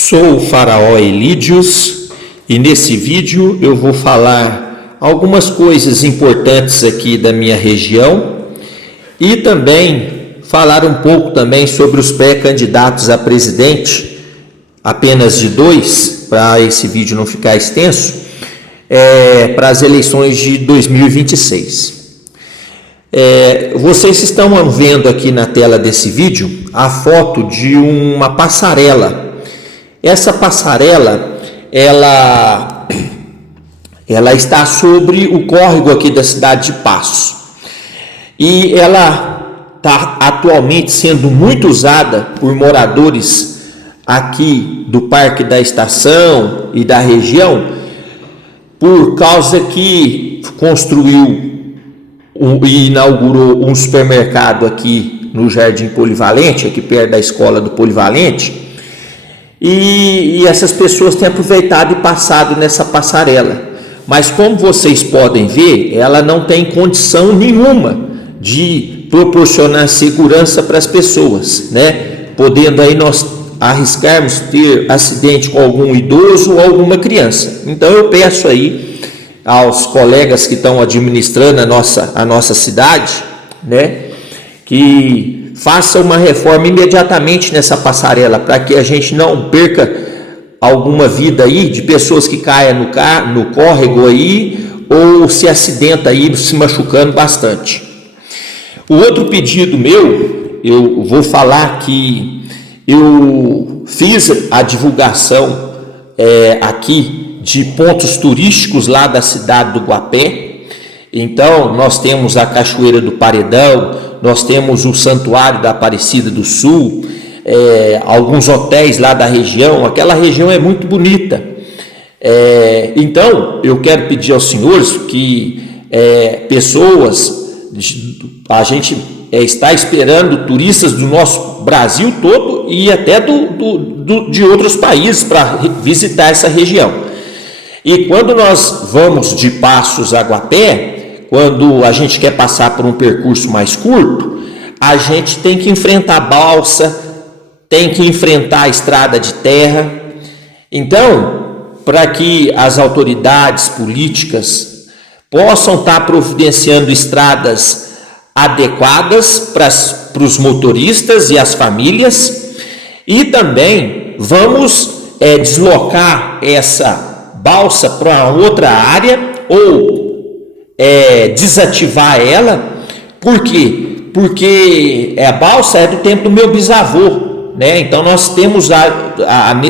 Sou o Faraó Elídios e nesse vídeo eu vou falar algumas coisas importantes aqui da minha região e também falar um pouco também sobre os pré-candidatos a presidente, apenas de dois, para esse vídeo não ficar extenso, para as eleições de 2026. Vocês estão vendo aqui na tela desse vídeo a foto de uma passarela. Essa passarela, ela está sobre o córrego aqui da cidade de Passos. E ela está atualmente sendo muito usada por moradores aqui do Parque da Estação e da região, por causa que construiu e inaugurou um supermercado aqui no Jardim Polivalente, aqui perto da escola do Polivalente. E essas pessoas têm aproveitado e passado nessa passarela, mas como vocês podem ver, ela não tem condição nenhuma de proporcionar segurança para as pessoas, né? Podendo aí nós arriscarmos ter acidente com algum idoso ou alguma criança. Então eu peço aí aos colegas que estão administrando a nossa cidade, né, que faça uma reforma imediatamente nessa passarela, para que a gente não perca alguma vida aí de pessoas que caem no córrego aí, ou se acidenta aí, se machucando bastante. O outro pedido meu, eu vou falar que eu fiz a divulgação aqui de pontos turísticos lá da cidade do Guapé. Então nós temos a Cachoeira do Paredão, nós temos o Santuário da Aparecida do Sul, alguns hotéis lá da região. Aquela região é muito bonita. Então eu quero pedir aos senhores que a gente está esperando turistas do nosso Brasil todo e até de outros países para visitar essa região. E quando nós vamos de Passos a Guapé, quando a gente quer passar por um percurso mais curto, a gente tem que enfrentar a balsa, tem que enfrentar a estrada de terra. Então, para que as autoridades políticas possam estar providenciando estradas adequadas para os motoristas e as famílias, e também vamos deslocar essa balsa para outra área ou desativar ela. Por quê? Porque a balsa é do tempo do meu bisavô, né? Então nós temos a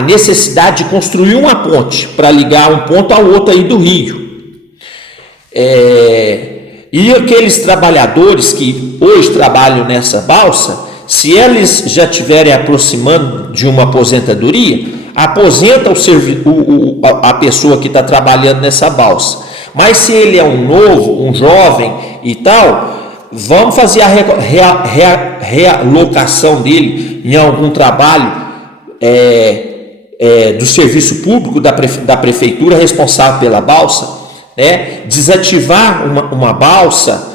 necessidade de construir uma ponte para ligar um ponto ao outro aí do rio. E aqueles trabalhadores que hoje trabalham nessa balsa, se eles já estiverem aproximando de uma aposentadoria, aposenta a pessoa que está trabalhando nessa balsa. Mas se ele é um jovem e tal, vamos fazer a realocação dele em algum trabalho do serviço público da prefeitura responsável pela balsa, né? Desativar uma balsa,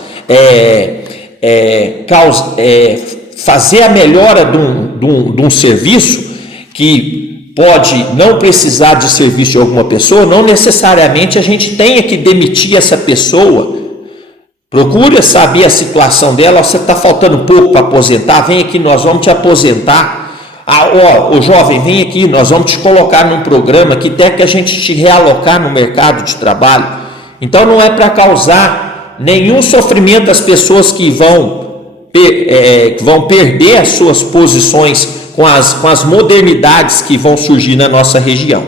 fazer a melhora de um serviço que pode não precisar de serviço de alguma pessoa. Não necessariamente a gente tenha que demitir essa pessoa. Procure saber a situação dela. Você está faltando pouco para aposentar, vem aqui, nós vamos te aposentar. O jovem, vem aqui, nós vamos te colocar num programa que até que a gente te realocar no mercado de trabalho. Então não é para causar nenhum sofrimento às pessoas que vão perder as suas posições com as modernidades que vão surgir na nossa região.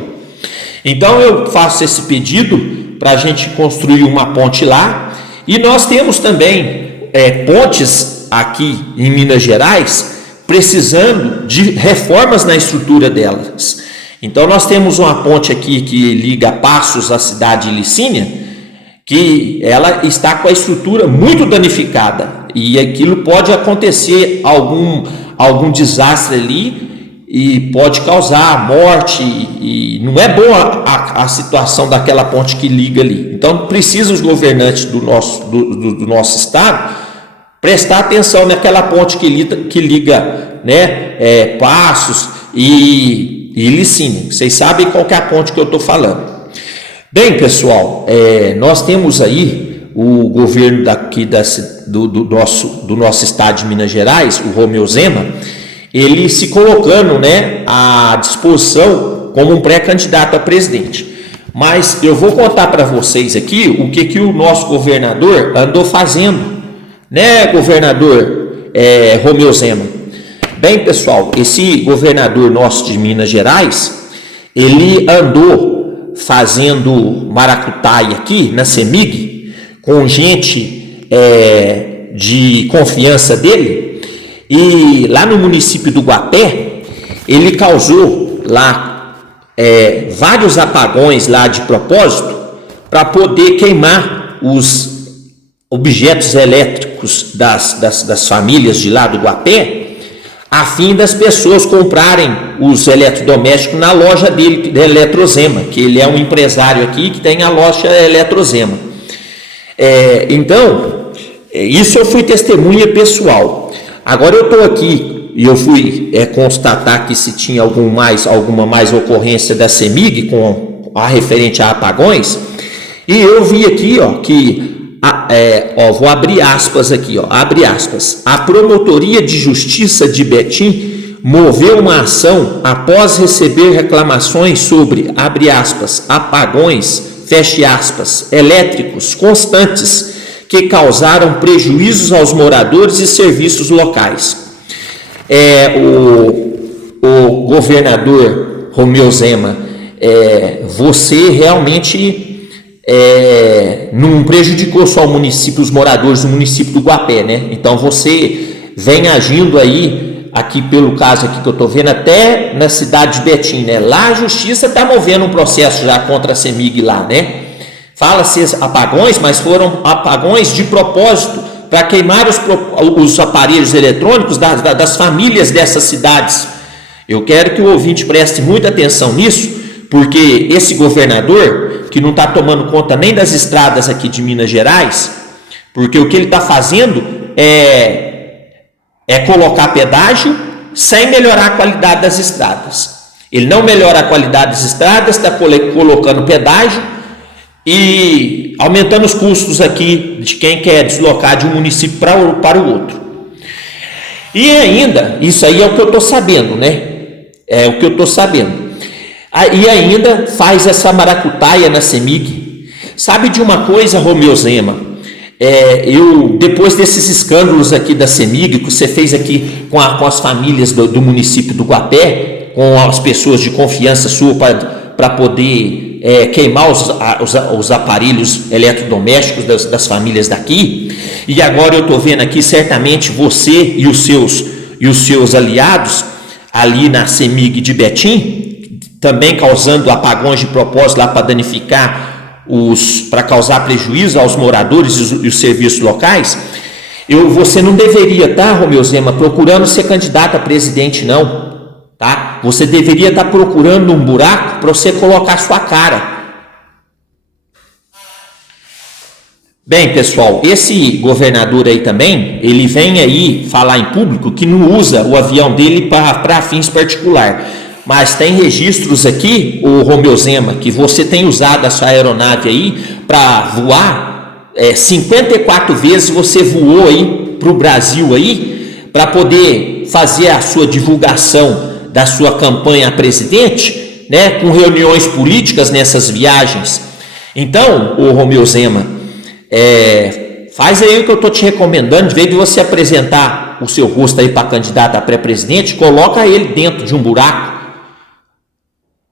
Então eu faço esse pedido para a gente construir uma ponte lá. E nós temos também pontes aqui em Minas Gerais precisando de reformas na estrutura delas. Então nós temos uma ponte aqui que liga Passos à cidade de Licínia, que ela está com a estrutura muito danificada, e aquilo pode acontecer algum desastre ali e pode causar morte, e não é boa a situação daquela ponte que liga ali. Então precisa os governantes do nosso estado prestar atenção naquela ponte que liga, né, Passos e Licínio. Vocês sabem qual que é a ponte que eu estou falando. Bem, pessoal, nós temos aí o governo daqui do nosso estado de Minas Gerais, o Romeu Zema, ele se colocando, né, à disposição como um pré-candidato a presidente. Mas eu vou contar para vocês aqui o que o nosso governador andou fazendo, né, governador Romeu Zema? Bem, pessoal, esse governador nosso de Minas Gerais, ele andou fazendo maracutaia aqui na CEMIG com gente de confiança dele, e lá no município do Guapé ele causou lá vários apagões lá de propósito para poder queimar os objetos elétricos das famílias de lá do Guapé, a fim das pessoas comprarem os eletrodomésticos na loja dele, da Eletrozema, que ele é um empresário aqui que tem a loja Eletrozema. Então, isso eu fui testemunha pessoal. Agora eu estou aqui e eu fui constatar que se tinha alguma mais ocorrência da CEMIG com a referente a apagões, e eu vi aqui, ó, que vou abrir aspas aqui, ó, abre aspas. A Promotoria de Justiça de Betim moveu uma ação após receber reclamações sobre, abre aspas, apagões, fecha aspas, elétricos constantes que causaram prejuízos aos moradores e serviços locais. O governador Romeu Zema, você realmente não prejudicou só o município, os moradores do município do Guapé, né? Então você vem agindo aí, aqui pelo caso aqui que eu estou vendo, até na cidade de Betim, né? Lá a justiça está movendo um processo já contra a CEMIG lá, né? Fala-se apagões, mas foram apagões de propósito para queimar os aparelhos eletrônicos das famílias dessas cidades. Eu quero que o ouvinte preste muita atenção nisso, porque esse governador, que não está tomando conta nem das estradas aqui de Minas Gerais, porque o que ele está fazendo é colocar pedágio sem melhorar a qualidade das estradas. Ele não melhora a qualidade das estradas, está colocando pedágio e aumentando os custos aqui de quem quer deslocar de um município para o outro. E ainda, isso aí é o que eu estou sabendo, né? É o que eu estou sabendo. E ainda faz essa maracutaia na CEMIG. Sabe de uma coisa, Romeu Zema? Depois desses escândalos aqui da CEMIG, que você fez aqui com as famílias do município do Guapé, com as pessoas de confiança sua para poder queimar os aparelhos eletrodomésticos das famílias daqui, e agora eu estou vendo aqui, certamente você e os seus aliados ali na CEMIG de Betim, também causando apagões de propósito lá para danificar para causar prejuízo aos moradores e os serviços locais. Você não deveria estar, Romeu Zema, procurando ser candidato a presidente, não, tá? Você deveria estar procurando um buraco para você colocar sua cara. Bem, pessoal, esse governador aí também, ele vem aí falar em público que não usa o avião dele para fins particulares. Mas tem registros aqui, o Romeu Zema, que você tem usado a sua aeronave aí para voar, 54 vezes você voou aí para o Brasil aí, para poder fazer a sua divulgação da sua campanha a presidente, né, com reuniões políticas nessas viagens. Então, o Romeu Zema, faz aí o que eu estou te recomendando, em vez de você apresentar o seu rosto aí para candidato a pré-presidente, coloca ele dentro de um buraco,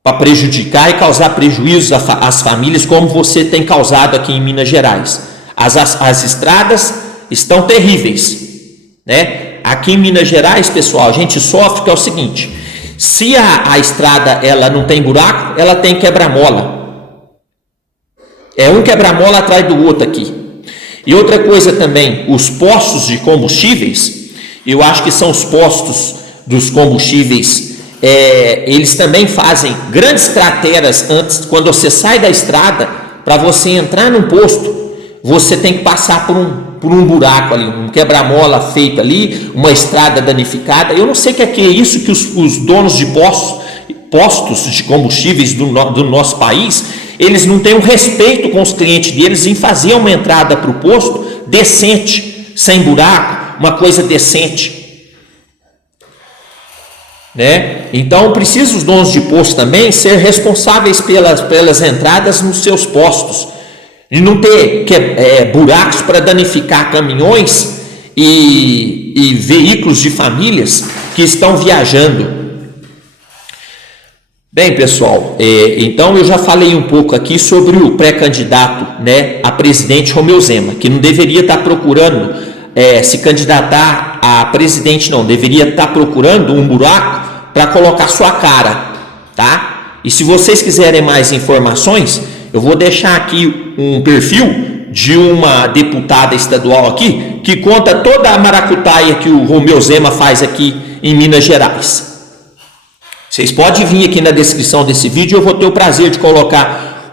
para prejudicar e causar prejuízos às famílias, como você tem causado aqui em Minas Gerais. As estradas estão terríveis, né? Aqui em Minas Gerais, pessoal, a gente sofre que é o seguinte: se a estrada ela não tem buraco, ela tem quebra-mola. É um quebra-mola atrás do outro aqui. E outra coisa também, os postos de combustíveis, eu acho que são os postos dos combustíveis, eles também fazem grandes crateras antes, quando você sai da estrada, para você entrar num posto, você tem que passar por um buraco ali, um quebra-mola feito ali, uma estrada danificada. Eu não sei o que é isso que os donos de postos de combustíveis do nosso país, eles não têm um respeito com os clientes deles em fazer uma entrada para o posto decente, sem buraco, uma coisa decente, né? Então precisa os donos de posto também ser responsáveis pelas entradas nos seus postos e não ter buracos para danificar caminhões e veículos de famílias que estão viajando. Bem, pessoal, então eu já falei um pouco aqui sobre o pré-candidato, né, a presidente Romeu Zema, que não deveria estar procurando se candidatar a presidente, não, deveria estar procurando um buraco para colocar sua cara, tá? E se vocês quiserem mais informações, eu vou deixar aqui um perfil de uma deputada estadual aqui, que conta toda a maracutaia que o Romeu Zema faz aqui em Minas Gerais. Vocês podem vir aqui na descrição desse vídeo, eu vou ter o prazer de colocar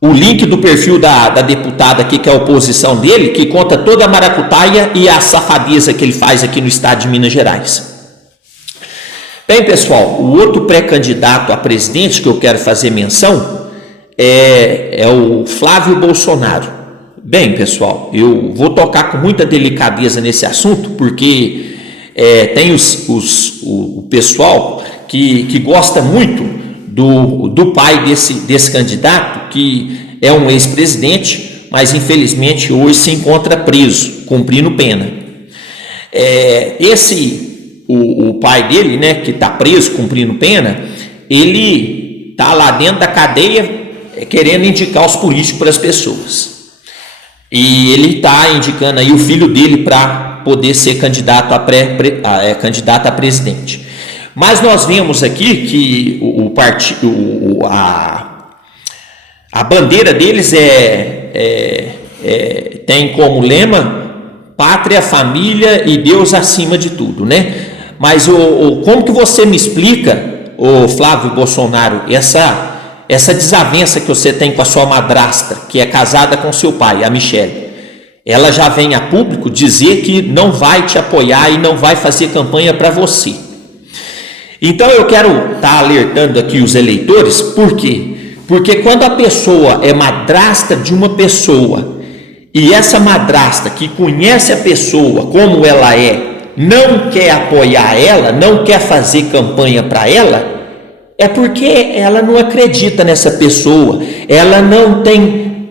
o link do perfil da deputada aqui, que é a oposição dele, que conta toda a maracutaia e a safadeza que ele faz aqui no estado de Minas Gerais. Bem, pessoal, o outro pré-candidato a presidente que eu quero fazer menção é o Flávio Bolsonaro. Bem, pessoal, eu vou tocar com muita delicadeza nesse assunto, porque tem o pessoal que gosta muito do pai desse candidato, que é um ex-presidente, mas infelizmente hoje se encontra preso, cumprindo pena. O pai dele, né, que está preso, cumprindo pena, ele está lá dentro da cadeia querendo indicar os políticos para as pessoas. E ele está indicando aí o filho dele para poder ser candidato candidato a presidente. Mas nós vemos aqui que a bandeira deles tem como lema pátria, família e Deus acima de tudo, né? Mas como que você me explica, Flávio Bolsonaro, essa desavença que você tem com a sua madrasta, que é casada com seu pai, a Michele? Ela já vem a público dizer que não vai te apoiar e não vai fazer campanha para você. Então eu quero estar alertando aqui os eleitores, por quê? Porque quando a pessoa é madrasta de uma pessoa, e essa madrasta que conhece a pessoa como ela não quer apoiar ela, não quer fazer campanha para ela, é porque ela não acredita nessa pessoa, ela não tem...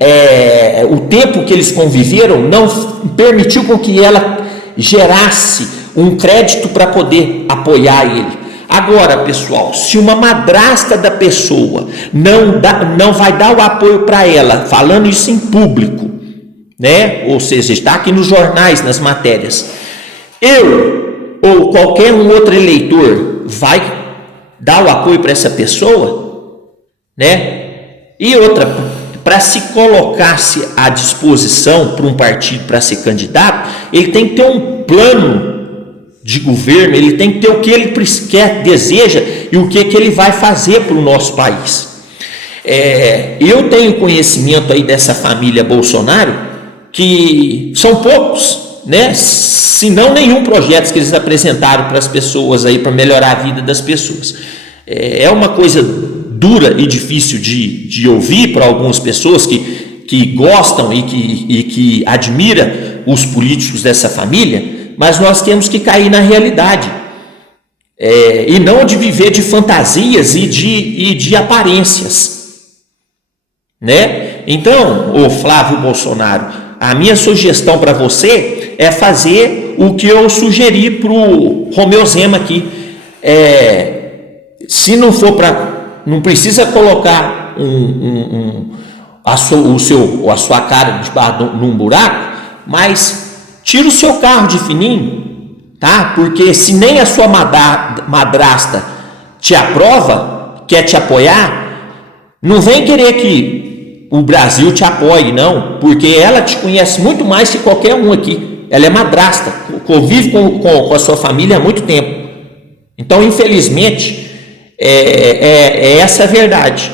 o tempo que eles conviveram não permitiu com que ela gerasse um crédito para poder apoiar ele. Agora, pessoal, se uma madrasta da pessoa não vai dar o apoio para ela, falando isso em público, né? Ou seja, está aqui nos jornais, nas matérias, eu ou qualquer um outro eleitor vai dar o apoio para essa pessoa, né? E outra, para se colocar-se à disposição para um partido para ser candidato, ele tem que ter um plano de governo, ele tem que ter o que ele quer, deseja e o que ele vai fazer para o nosso país. Eu tenho conhecimento aí dessa família Bolsonaro, que são poucos, né? Se não nenhum projeto que eles apresentaram para as pessoas aí, para melhorar a vida das pessoas. É uma coisa dura e difícil de ouvir para algumas pessoas que gostam e que admiram os políticos dessa família, mas nós temos que cair na realidade, e não de viver de fantasias e de aparências, né? Então, o Flávio Bolsonaro, a minha sugestão para você é fazer o que eu sugeri para o Romeu Zema aqui. Se não for não precisa colocar a sua cara num buraco, mas tira o seu carro de fininho, tá? Porque se nem a sua madrasta te aprova, quer te apoiar, não vem querer que o Brasil te apoie, não, porque ela te conhece muito mais que qualquer um aqui. Ela é madrasta, convive com a sua família há muito tempo. Então, infelizmente, essa é a verdade.